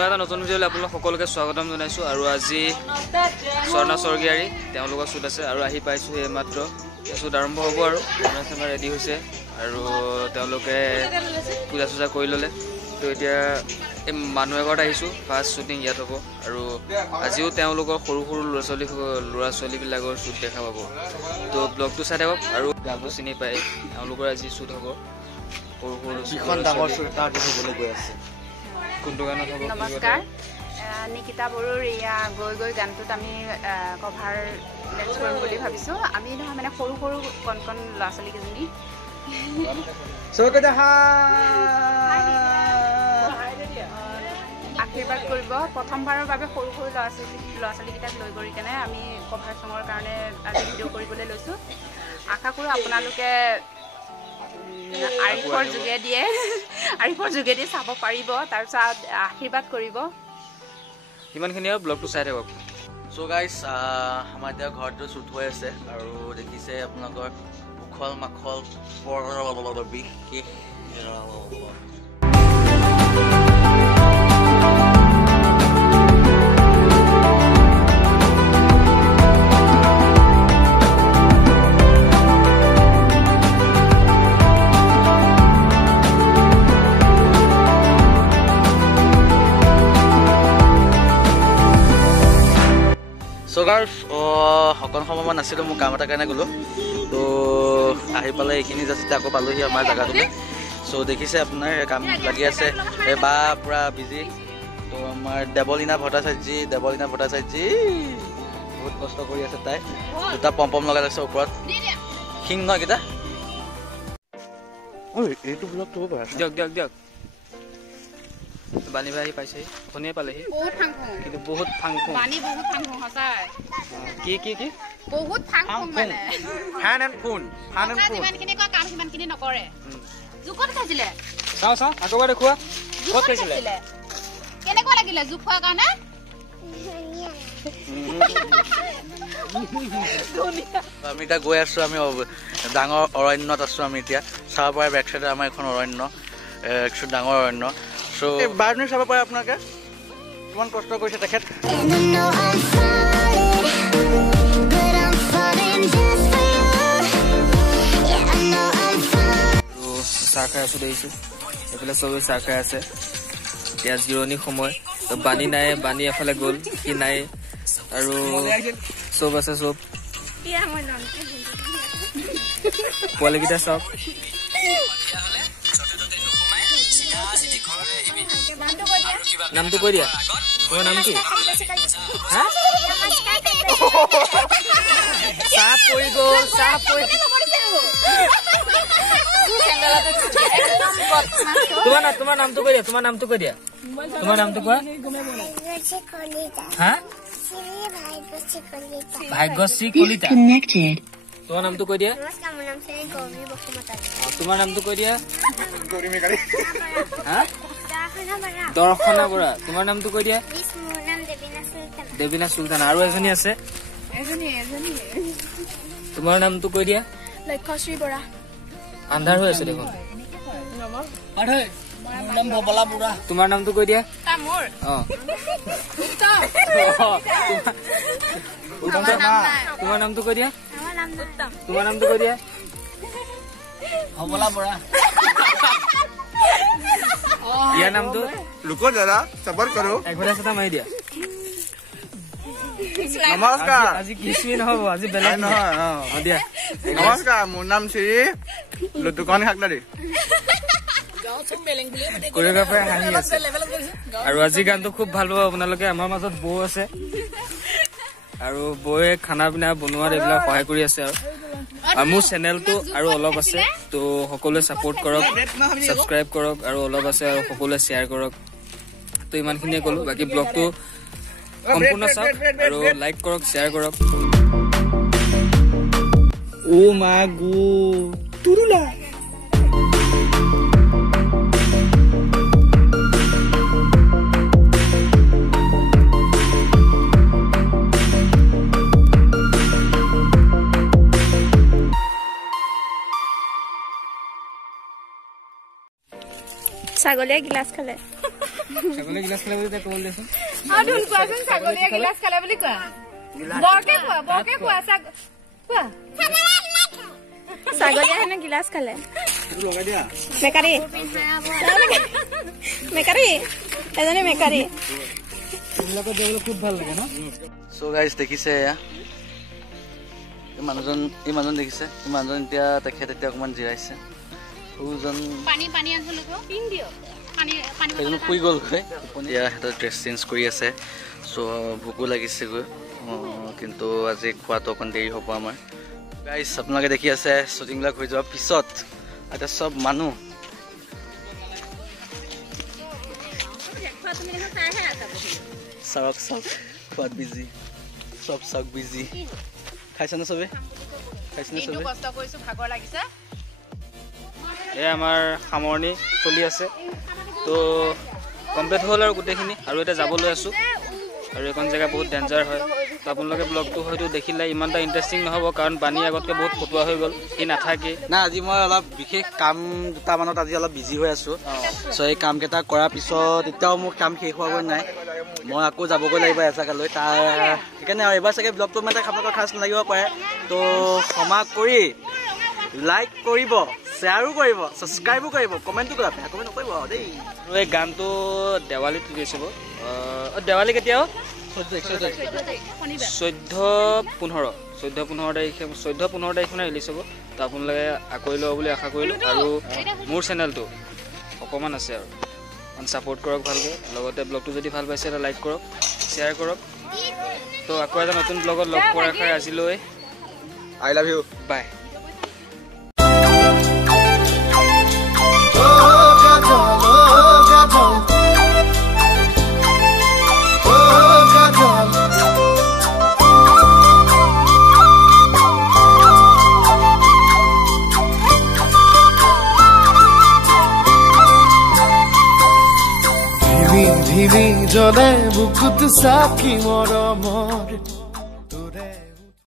পুনৰ এটা নতুন ভিডিঅ'লৈ আপোনালোক সকলোকে স্বাগতম জনাইছোঁ। আৰু আজি স্বৰ্ণা স্বৰ্গীয়াৰী তেওঁলোকৰ শ্বুট আছে আৰু আহি পাইছোঁ এইমাত্ৰ। শ্বুট আৰম্ভ হ'ব আৰু কেমেৰা চেমেৰা ৰেডি হৈছে আৰু তেওঁলোকে পূজা চূজা কৰি ল'লে। তো এতিয়া এই মানুহ এঘৰত আহিছোঁ, ফাৰ্ষ্ট শ্বুটিং ইয়াত হ'ব আৰু আজিও তেওঁলোকৰ সৰু সৰু ল'ৰা ছোৱালীবিলাকৰ শ্বুট দেখা পাব। তো ব্লগটো চাই থাকক আৰু গানটো চিনি পায়। তেওঁলোকৰ আজি শ্বুট হ'ব সৰু সৰু ডাঙৰ শ্বুট এটা হ'বলৈ গৈ আছে। কোনটো গানত হ'ব? নমস্কাৰ, নিকিতা বড়োৰ এয়া গৈ গৈ গানটোত আমি কভাৰ ডেন্স কৰিম বুলি ভাবিছোঁ। আমি নহয় মানে সৰু সৰু কণ কণ ল'ৰা ছোৱালীকেইজনী আশীৰ্বাদ কৰিব। প্ৰথমবাৰৰ বাবে সৰু সৰু ল'ৰা ছোৱালীকেইটাক লৈ কৰি কেনে আমি কভাৰ চঙৰ কাৰণে আজি ভিডিঅ' কৰিবলৈ লৈছোঁ। আশা কৰোঁ আপোনালোকে আৰিফৰ যোগেদি চাব পাৰিব, তাৰপিছত আশীৰ্বাদ কৰিব। সিমানখিনি আৰু ব্লগটো চাই থাকক। চ' গাইজ, আমাৰ এতিয়া ঘৰটো শ্বুট হৈ আছে আৰু দেখিছে আপোনালোকৰ উখল মাখল বিশেষ অকণ সময়মান আছিলোঁ, মোৰ কাম এটাৰ কাৰণে গ'লোঁ। তো আহি পালে এইখিনি যাতে আকৌ পালোঁহি আমাৰ জেগাটোলৈ। চ' দেখিছে আপোনাৰ কাম লাগি আছে, বা পূৰা বিজি। তো আমাৰ দেৱলীনা ভট্টাচাৰ্যী বহুত কষ্ট কৰি আছে। তাই দুটা পম্পম লগাই আছে ওপৰত, শিং নহয় কেইটা। এইটো ব্লগটো হ'ব পাৰে। দিয়ক বাণী ভাই আহি পাইছেহি, অথনিয়ে পালেহি। কিন্তু বহুত ফাং ফুং কি বহুত ফাং ফুং মানে ফান এণ্ড ফুন যিমানখিনি কয় কাম সিমানখিনি নকৰে। জোকত খাইছিলে, চাওঁ আকৌ দেখুওৱা। ক'ত খাইছিলে? কেনেকুৱা লাগিলে জোক খোৱাৰ কাৰণে? আমি এতিয়া গৈ আছোঁ, আমি ডাঙৰ অৰণ্যত আছোঁ। আমি এতিয়া চাব পাৰে বেক চাইডে আমাৰ এখন অৰণ্য, ডাঙৰ অৰণ্য। চ' বাৰ্ডনি চাব পাৰে আপোনালোকে, কিমান কষ্ট কৰিছে তেখেত। চাহ খাই আছোঁ দেখিছোঁ, এইফালে চবেই চাহ খাই আছে। এতিয়া জিৰণি সময়, বাণী নাই, বাণী এফালে গ'ল, সি নাই আৰু চব আছে। চব পোৱালীকেইটা চাওক। নামটো কৈ দিয়া, তোমাৰ নাম কি? চাহ পৰি গ'ল, তোমাৰ নামটো কৈ দিয়া, তোমাৰ নামটো কোৱা। হা? ভাগ্যশ্ৰী কলিতা। তোমাৰ নামটো কৈ দিয়া। তোমাৰ নামটো কৈ দিয়া। দৰ্শনা বৰা। তোমাৰ নামটো কৈ দিয়া। দেৱীনা চুলতানা। আৰু এজনী আছে, তোমাৰ নামটো কৈ দিয়া। লক্ষ্যশ্ৰী বৰা। আন্ধাৰ হৈ আছে দেখোন। তোমাৰ নামটো কৈ দিয়া। তোমাৰ নামটো কৈ দিয়া। তোমাৰ নামটো কৈ দিয়া। হবলা বৰা। ইয়াৰ নামটো रुको जरा सबर करो। একবাৰে এটা মাৰি দিয়া। नमस्कार। আজি কিছমি নহব, আজি বেলেগ নহয়। দিয়া। नमस्कार, মোৰ নাম শ্ৰী লুটুকন খাকলাৰী। কোৰিঅগ্ৰাফাৰে হাঁহি আছে। আৰু আজি গানটো খুব ভাল পাব আপোনালোকে। আমাৰ মাজত বৌ আছে আৰু বৌয়ে খানা পিনা বনোৱাত এইবিলাক সহায় কৰি আছে। আৰু মোৰ চেনেলটো আৰু অলপ আছে, তো সকলোৱে ছাপোৰ্ট কৰক, ছাবস্ক্ৰাইব কৰক, আৰু অলপ আছে আৰু সকলোৱে শ্বেয়াৰ কৰক। তো ইমানখিনিয়ে ক'লোঁ। বাকী ব্লগটো সম্পূৰ্ণ চাওক আৰু লাইক কৰক, শ্বেয়াৰ কৰক। অ' মা গো তুৰুলা। ছাগলীয়ে গিলাচ খালে। ছাগলী গিলাচ খালে বুলি ক'ল দেচোন আদুন কোৱাচোন ছাগলীয়ে গিলাচ খালে বুলি কোৱা বৰকে কোৱা কোৱা ছাগলীয়ে হেনে গিলাচ খালে লগাই দিয়া মেকাৰী এজনী মেকাৰী এইবিলাকত দেখিবলৈ খুব ভাল লাগে ন সো গাইজ দেখিছে এয়া এই মানুহজন দেখিছে এই মানুহজন এতিয়া তেখেত এতিয়া অকণমান জিৰাইছে শুই গ'লগৈ এতিয়া সিহঁতৰ ড্ৰেছ চেঞ্জ কৰি আছে চ' ভোকো লাগিছেগৈ কিন্তু আজি খোৱাটো অকণ দেৰি হ'ব আমাৰ গাইজ আপোনালোকে দেখি আছে শ্বুটিংবিলাক হৈ যোৱাৰ পিছত এতিয়া চব মানুহ চাওক খোৱাত বিজি চব চাওক বিজি খাইছেনে চবে ভাগৰ লাগিছে এই আমাৰ সামৰণি চলি আছে তো কমপ্লিট হ'ল আৰু গোটেইখিনি আৰু এতিয়া যাবলৈ আছোঁ আৰু এইখন জেগা বহুত ডেঞ্জাৰ হয় তো আপোনালোকে ব্লগটো হয়তো দেখিলে ইমান এটা ইণ্টাৰেষ্টিং নহ'ব কাৰণ পানী আগতকৈ বহুত ফটুৱা হৈ গ'ল সি নাথাকেই না আজি মই অলপ বিশেষ কাম দুটামানত আজি অলপ বিজি হৈ আছোঁ চ' এই কামকেইটা কৰাৰ পিছত এতিয়াও মোৰ কাম শেষ হোৱাগৈ নাই মই আকৌ যাবগৈ লাগিব এজেগালৈ তাৰ সেইকাৰণে আৰু এইবাৰ চাগে ব্লগটো মানে আপোনালোকৰ খাচ নালাগিব পাৰে তো ক্ষমা কৰি লাইক কৰিব শ্বেয়াৰো কৰিব ছাবস্ক্ৰাইবো কৰিব কমেণ্টো কৰিব কমেণ্ট নকৰিব দেই আৰু এই গানটো দেৱালীত ৰিলিজ হ'ব দেৱালী কেতিয়াও 14-15 তাৰিখে ৰিলিজ হ'ব তো আপোনালোকে আঁকোৱালি ল'ব বুলি আশা কৰিলোঁ আৰু মোৰ চেনেলটো অকণমান আছে আৰু ছাপোৰ্ট কৰক ভালকৈ লগতে ব্লগটো যদি ভাল পাইছে এটা লাইক কৰক শ্বেয়াৰ কৰক তো আকৌ এটা নতুন ব্লগত লগ পোৱাৰ আশাৰে আজিলৈ আই লাভ ইউ বাই ধিমি জ্বলে বুকুত চাকি মৰমৰ